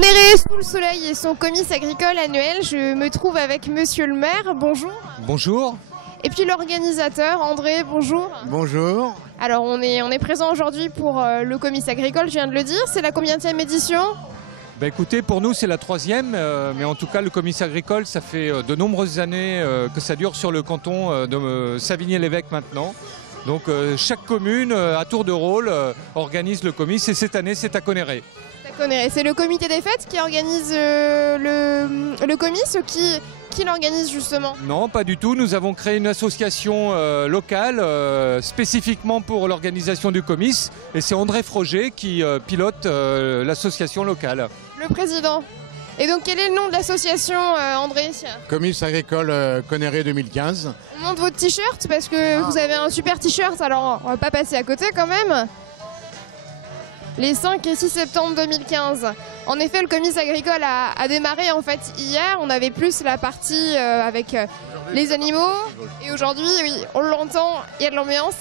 Conneré, sous le soleil et son comice agricole annuel, je me trouve avec monsieur le maire, bonjour. Bonjour. Et puis l'organisateur, André, bonjour. Bonjour. Alors on est présent aujourd'hui pour le comice agricole, je viens de le dire, c'est la combienième édition? Ben écoutez, pour nous c'est la 3e, mais en tout cas le comice agricole, ça fait de nombreuses années que ça dure sur le canton de Savigny-l'Évêque maintenant. Donc chaque commune, à tour de rôle, organise le comice et cette année c'est à Conneré. C'est le comité des fêtes qui organise le comice ou qui l'organise justement? Non, pas du tout. Nous avons créé une association locale spécifiquement pour l'organisation du comice et c'est André Froger qui pilote l'association locale. Le président. Et donc quel est le nom de l'association, André? Comice agricole Conneré 2015. On montre votre t-shirt parce que vous avez un super t-shirt, alors on va pas passer à côté quand même. Les 5 et 6 septembre 2015. En effet, le comice agricole a démarré en fait hier. On avait plus la partie avec les animaux. Et aujourd'hui, oui, on l'entend, il y a de l'ambiance.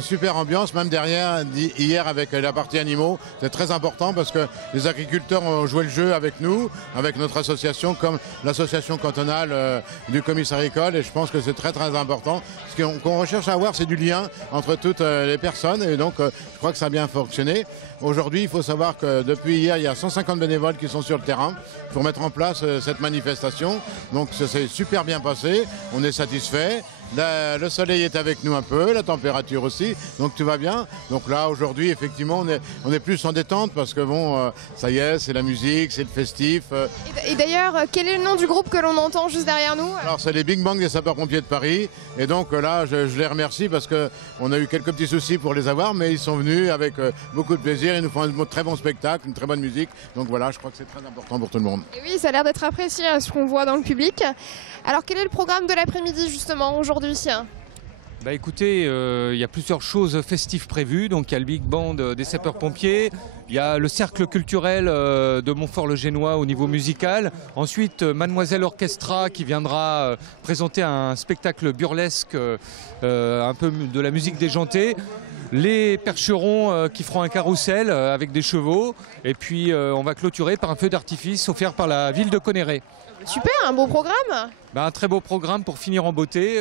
Super ambiance, même derrière, hier avec la partie animaux. C'est très important parce que les agriculteurs ont joué le jeu avec nous, avec notre association, comme l'association cantonale du comice agricole. Et je pense que c'est très très important. Ce qu'on recherche à avoir, c'est du lien entre toutes les personnes. Et donc, je crois que ça a bien fonctionné. Aujourd'hui, il faut savoir que depuis hier, il y a 150 bénévoles qui sont sur le terrain pour mettre en place cette manifestation. Donc ça s'est super bien passé, on est satisfait. Le soleil est avec nous un peu, la température aussi, donc tout va bien. Donc là, aujourd'hui, effectivement, on est plus en détente parce que bon, ça y est, c'est la musique, c'est le festif. Et d'ailleurs, quel est le nom du groupe que l'on entend juste derrière nous? Alors, c'est les Big Bang des sapeurs-pompiers de Paris. Et donc là, je les remercie parce qu'on a eu quelques petits soucis pour les avoir, mais ils sont venus avec beaucoup de plaisir. Ils nous font un très bon spectacle, une très bonne musique. Donc voilà, je crois que c'est très important pour tout le monde. Et oui, ça a l'air d'être apprécié, ce qu'on voit dans le public. Alors, quel est le programme de l'après-midi, justement, aujourd'hui? Bah écoutez, il y a plusieurs choses festives prévues. Donc il y a le Big Band des sapeurs-pompiers, il y a le cercle culturel de Montfort-le-Génois au niveau musical. Ensuite, Mademoiselle Orchestra qui viendra présenter un spectacle burlesque, un peu de la musique déjantée. Les percherons qui feront un carrousel avec des chevaux. Et puis on va clôturer par un feu d'artifice offert par la ville de Conneré. Super, un beau programme. Un très beau programme pour finir en beauté.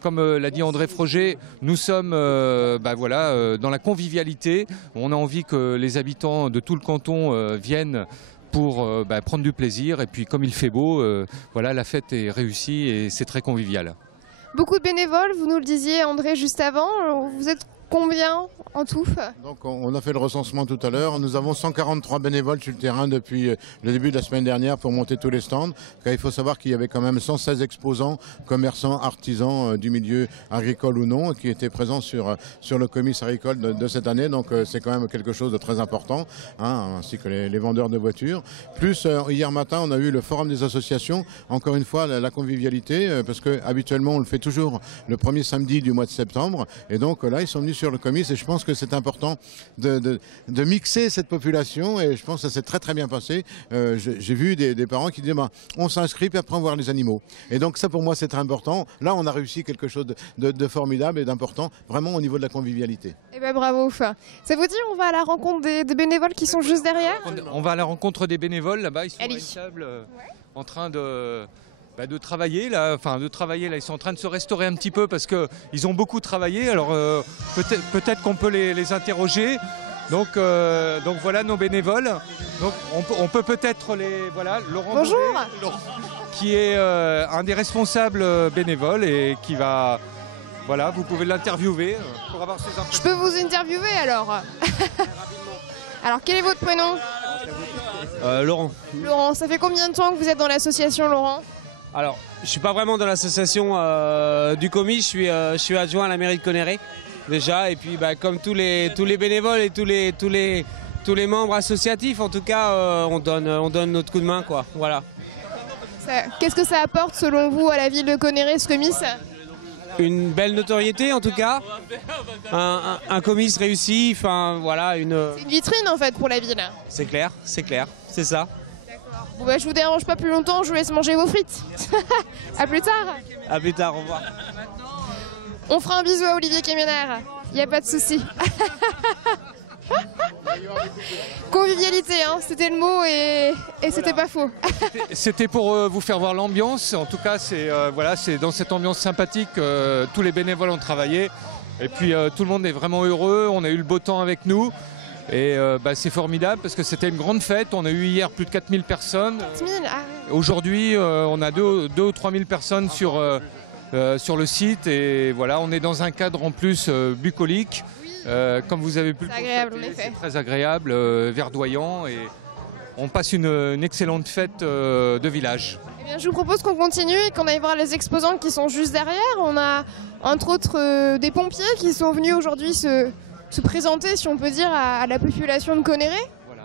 Comme l'a dit André Froger, nous sommes dans la convivialité. On a envie que les habitants de tout le canton viennent pour prendre du plaisir. Et puis comme il fait beau, la fête est réussie et c'est très convivial. Beaucoup de bénévoles, vous nous le disiez André juste avant. Vous êtes combien en tout? Donc on a fait le recensement tout à l'heure. Nous avons 143 bénévoles sur le terrain depuis le début de la semaine dernière pour monter tous les stands. Car il faut savoir qu'il y avait quand même 116 exposants, commerçants, artisans du milieu agricole ou non, qui étaient présents sur le comice agricole de cette année. Donc c'est quand même quelque chose de très important, ainsi que les vendeurs de voitures. Plus hier matin, on a eu le forum des associations. Encore une fois, la convivialité, parce que habituellement on le fait toujours le premier samedi du mois de septembre. Et donc là, ils sont venus sur le comice et je pense que c'est important de mixer cette population et je pense que ça s'est très très bien passé. J'ai vu des parents qui disaient on s'inscrit puis après on va voir les animaux. Et donc ça pour moi c'est très important. Là on a réussi quelque chose de formidable et d'important vraiment au niveau de la convivialité. Eh ben bravo. Ça vous dit on va à la rencontre des bénévoles qui sont juste derrière? On va à la rencontre des bénévoles là-bas, ils sont à une table en train de travailler là, ils sont en train de se restaurer un petit peu parce qu'ils ont beaucoup travaillé, alors peut-être qu'on peut les interroger. Donc voilà nos bénévoles. Donc on peut peut-être Laurent Bonjour. Laurent, qui est un des responsables bénévoles et qui va, vous pouvez l'interviewer pour avoir ses impressions. Je peux vous interviewer alors? Alors quel est votre prénom? Laurent. Laurent, ça fait combien de temps que vous êtes dans l'association, Laurent? Alors, je suis pas vraiment dans l'association du comice, je suis adjoint à la mairie de Conneré déjà, et puis comme tous les bénévoles et tous les membres associatifs, en tout cas, on donne notre coup de main, quoi. Voilà. Qu'est-ce que ça apporte selon vous à la ville de Conneré, ce comice? Une belle notoriété en tout cas, un comice réussi, c'est une vitrine en fait pour la ville. C'est clair, c'est ça. Bon je vous dérange pas plus longtemps, je vous laisse manger vos frites. À plus tard. À plus tard, au revoir. On fera un bisou à Olivier Camionnaire, il n'y a pas de souci. Convivialité, hein, c'était le mot et c'était pas faux. C'était pour vous faire voir l'ambiance. En tout cas, c'est voilà, c'est dans cette ambiance sympathique que tous les bénévoles ont travaillé. Et puis tout le monde est vraiment heureux. On a eu le beau temps avec nous. Et c'est formidable parce que c'était une grande fête. On a eu hier plus de 4000 personnes. 4000, ah oui. Aujourd'hui, on a 2 ou 3000 personnes sur le site. Et voilà, on est dans un cadre en plus bucolique. Comme vous avez pu le constater, c'est très agréable, verdoyant. Et on passe une excellente fête de village. Eh bien, je vous propose qu'on continue et qu'on aille voir les exposants qui sont juste derrière. On a entre autres des pompiers qui sont venus aujourd'hui se présenter, si on peut dire, à la population de Conneré. Voilà.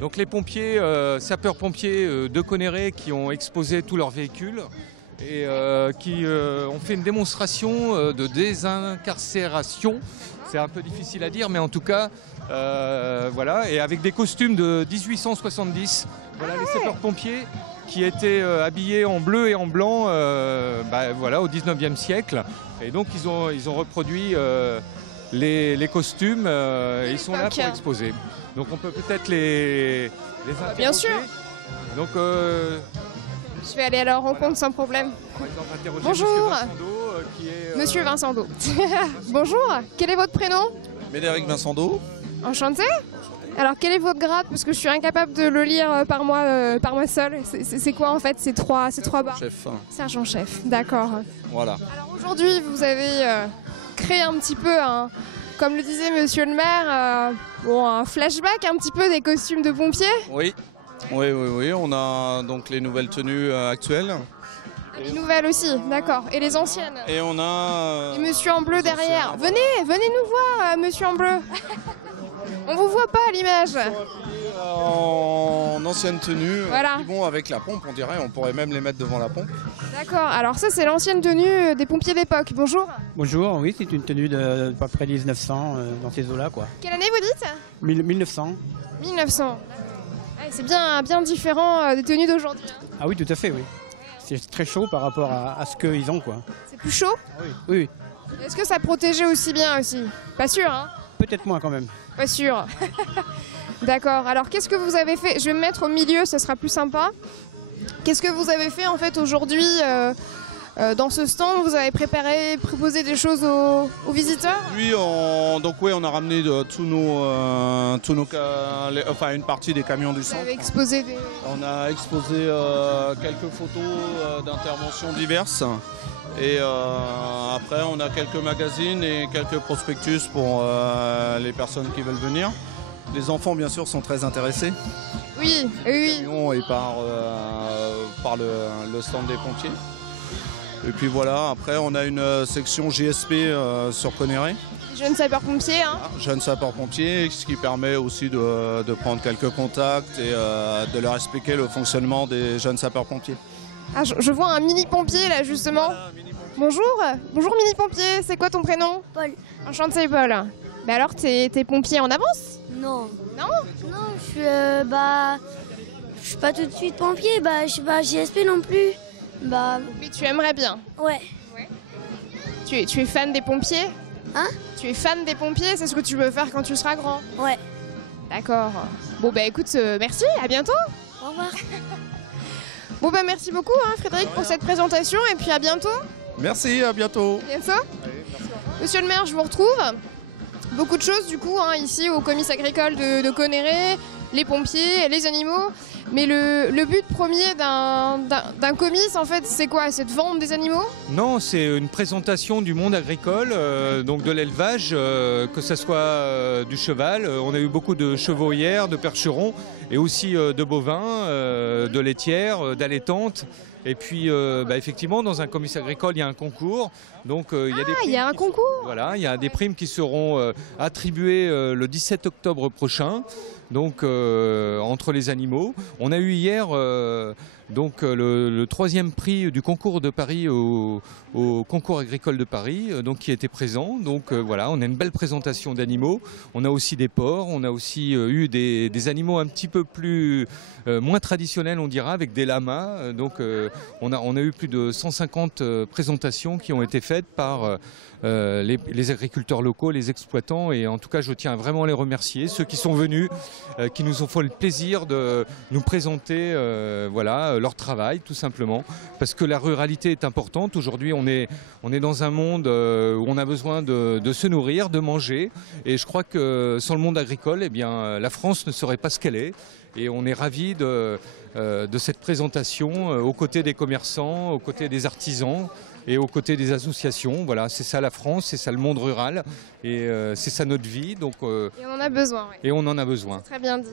Donc les pompiers, sapeurs-pompiers de Conneré qui ont exposé tous leurs véhicules et qui ont fait une démonstration de désincarcération. C'est un peu difficile à dire, mais en tout cas, voilà, et avec des costumes de 1870. Voilà, les sapeurs-pompiers qui étaient habillés en bleu et en blanc voilà, au 19e siècle. Et donc ils ont reproduit les costumes, ils sont là pour exposer. Donc on peut peut-être les interroger. Bien sûr. Donc, je vais aller à leur rencontre sans problème. par exemple, interroger Bonjour. Monsieur Vincent Do, Monsieur Vincent Do. Bonjour, quel est votre prénom? Médéric Vincent Do. Enchanté. Alors quel est votre grade? Parce que je suis incapable de le lire par moi seul. C'est quoi en fait ces trois barres? Chef. Sergent-chef, d'accord. Voilà. Alors aujourd'hui vous avez créé un petit peu, comme le disait monsieur le maire, un flashback un petit peu des costumes de pompiers. Oui. On a donc les nouvelles tenues actuelles. Les nouvelles aussi, d'accord. Et les anciennes. Et on a... Et monsieur en bleu derrière. Venez nous voir, monsieur en bleu. On vous voit pas à l'image. En ancienne tenue, Voilà. qui vont avec la pompe, on dirait. On pourrait même les mettre devant la pompe. D'accord, alors ça c'est l'ancienne tenue des pompiers d'époque. Bonjour. Bonjour, oui, c'est une tenue de à peu près 1900, dans ces eaux-là, quoi. Quelle année vous dites? 1900. 1900. Ouais, c'est bien différent des tenues d'aujourd'hui. Ah oui, tout à fait, oui. C'est très chaud par rapport à ce qu'ils ont, quoi. C'est plus chaud? Oui. Est-ce que ça protégeait aussi bien aussi? Pas sûr, hein? Peut-être moins quand même. Pas sûr. D'accord, alors qu'est-ce que vous avez fait? Je vais me mettre au milieu, ça sera plus sympa. Qu'est-ce que vous avez fait en fait aujourd'hui dans ce stand? Vous avez proposé des choses aux visiteurs? Oui, on a ramené une partie des camions du Vous centre. avez exposé des... On a exposé quelques photos d'interventions diverses. Et après, on a quelques magazines et quelques prospectus pour les personnes qui veulent venir. Les enfants, bien sûr, sont très intéressés. Oui. Et par le stand des pompiers. Et puis voilà, après, on a une section JSP sur Conneré. Jeunes sapeurs-pompiers, hein? Jeunes sapeurs-pompiers, ce qui permet aussi de prendre quelques contacts et de leur expliquer le fonctionnement des jeunes sapeurs-pompiers. Ah, je vois un mini-pompier là justement. Bonjour mini-pompier, c'est quoi ton prénom? Paul. Enchanté Paul. Mais alors t'es pompier en avance? Non. Non? Non, je suis pas tout de suite pompier, je suis pas JSP non plus. Mais tu aimerais bien. Ouais. Tu es fan des pompiers? Hein? Tu es fan des pompiers, c'est ce que tu veux faire quand tu seras grand? Ouais. D'accord. Bon écoute, merci, à bientôt. Au revoir. Bon merci beaucoup Frédéric pour cette présentation et puis à bientôt. Merci, à bientôt. Monsieur le maire, je vous retrouve. Beaucoup de choses du coup ici au comice agricole de Conneré, les pompiers, les animaux. Mais le but premier d'un comice en fait c'est quoi? C'est de vendre des animaux? Non, c'est une présentation du monde agricole, donc de l'élevage, que ce soit du cheval. On a eu beaucoup de chevaux hier, de percherons et aussi de bovins, de laitières, d'allaitantes. Et puis effectivement dans un comice agricole il y a un concours. Donc il y a un concours. Voilà, il y a des primes qui seront attribuées le 17 octobre prochain. Donc entre les animaux. On a eu hier Donc le 3e prix du concours de Paris au concours agricole de Paris, donc qui était présent. Donc voilà, on a une belle présentation d'animaux. On a aussi des porcs, on a aussi eu des animaux un petit peu plus moins traditionnels, on dira, avec des lamas. Donc on a eu plus de 150 présentations qui ont été faites par les agriculteurs locaux, les exploitants, et en tout cas je tiens vraiment à les remercier, ceux qui sont venus, qui nous ont fait le plaisir de nous présenter voilà, leur travail tout simplement, parce que la ruralité est importante. Aujourd'hui on est dans un monde où on a besoin de se nourrir, de manger, et je crois que sans le monde agricole, eh bien, la France ne serait pas ce qu'elle est, et on est ravis de cette présentation aux côtés des commerçants, aux côtés des artisans et aux côtés des associations. Voilà, c'est ça la France, c'est ça le monde rural, et c'est ça notre vie. Donc, et on en a besoin. Oui. Et on en a besoin. Très bien dit.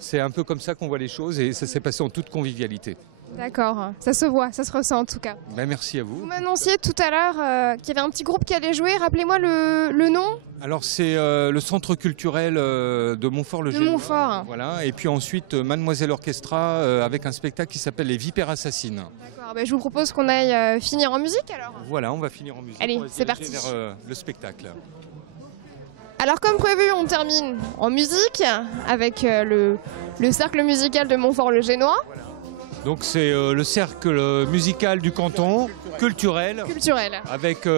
C'est un peu comme ça qu'on voit les choses, et ça s'est passé en toute convivialité. D'accord, ça se voit, ça se ressent en tout cas. Ben, merci à vous. Vous m'annonciez tout à l'heure qu'il y avait un petit groupe qui allait jouer. Rappelez-moi le nom. Alors c'est le centre culturel de Montfort-le-Génois. De Montfort. Voilà. Et puis ensuite Mademoiselle Orchestra avec un spectacle qui s'appelle Les Vipères Assassines. D'accord, ben, je vous propose qu'on aille finir en musique alors. Voilà, on va finir en musique. Allez, c'est parti. Vers le spectacle. Alors comme prévu, on termine en musique avec le cercle musical de Montfort-le-Génois. Voilà. Donc c'est le cercle musical du canton, culturel. Avec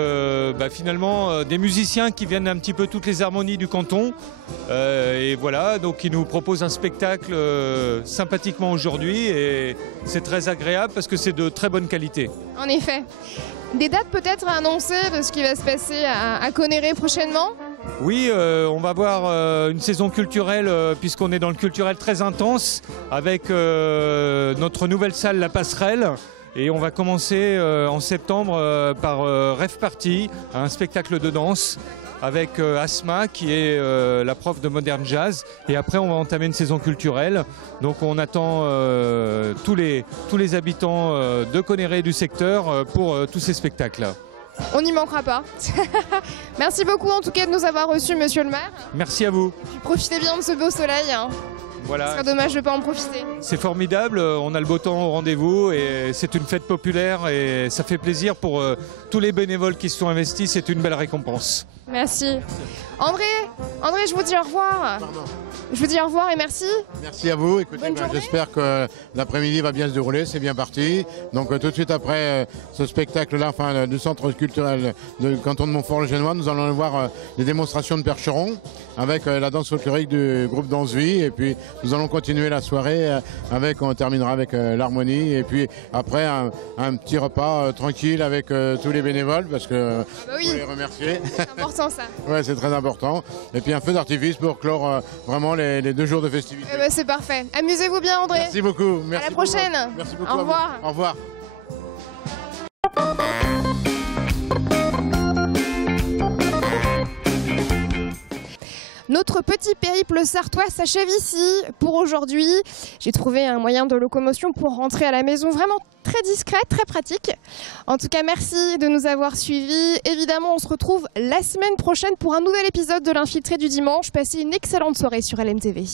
finalement des musiciens qui viennent un petit peu toutes les harmonies du canton. Et voilà, donc ils nous proposent un spectacle sympathiquement aujourd'hui, et c'est très agréable parce que c'est de très bonne qualité. En effet. Des dates peut-être à annoncer de ce qui va se passer à Connerré prochainement? Oui, on va voir une saison culturelle, puisqu'on est dans le culturel très intense, avec notre nouvelle salle La Passerelle. Et on va commencer en septembre par Rêve Party, un spectacle de danse avec Asma qui est la prof de modern jazz. Et après on va entamer une saison culturelle. Donc on attend tous les habitants de Conneré et du secteur pour tous ces spectacles. On n'y manquera pas. Merci beaucoup en tout cas de nous avoir reçus, monsieur le maire. Merci à vous. Puis profitez bien de ce beau soleil. Hein. Voilà. Ce serait dommage de ne pas en profiter. C'est formidable, on a le beau temps au rendez-vous, et c'est une fête populaire, et ça fait plaisir pour tous les bénévoles qui se sont investis, c'est une belle récompense. Merci. André, je vous dis au revoir. Pardon. Je vous dis au revoir et merci. Merci à vous. Écoutez, j'espère que l'après-midi va bien se dérouler, c'est bien parti. Donc tout de suite après ce spectacle-là, enfin du centre culturel du canton de Montfort-le-Génois, nous allons aller voir les démonstrations de percherons avec la danse folklorique du groupe Danse Vie, et puis nous allons continuer la soirée on terminera avec l'harmonie, et puis après un petit repas tranquille avec tous les bénévoles, parce que oui. faut les remercier. C'est important ça. Ouais, c'est très important. Et puis un feu d'artifice pour clore vraiment les 2 jours de festivités. C'est parfait. Amusez-vous bien, André. Merci beaucoup. Merci à la prochaine. Merci beaucoup. Au revoir. Au revoir. Notre petit périple sartois s'achève ici pour aujourd'hui. J'ai trouvé un moyen de locomotion pour rentrer à la maison vraiment très discret, très pratique. En tout cas, merci de nous avoir suivis. Évidemment, on se retrouve la semaine prochaine pour un nouvel épisode de l'Infiltré du dimanche. Passez une excellente soirée sur LMTV.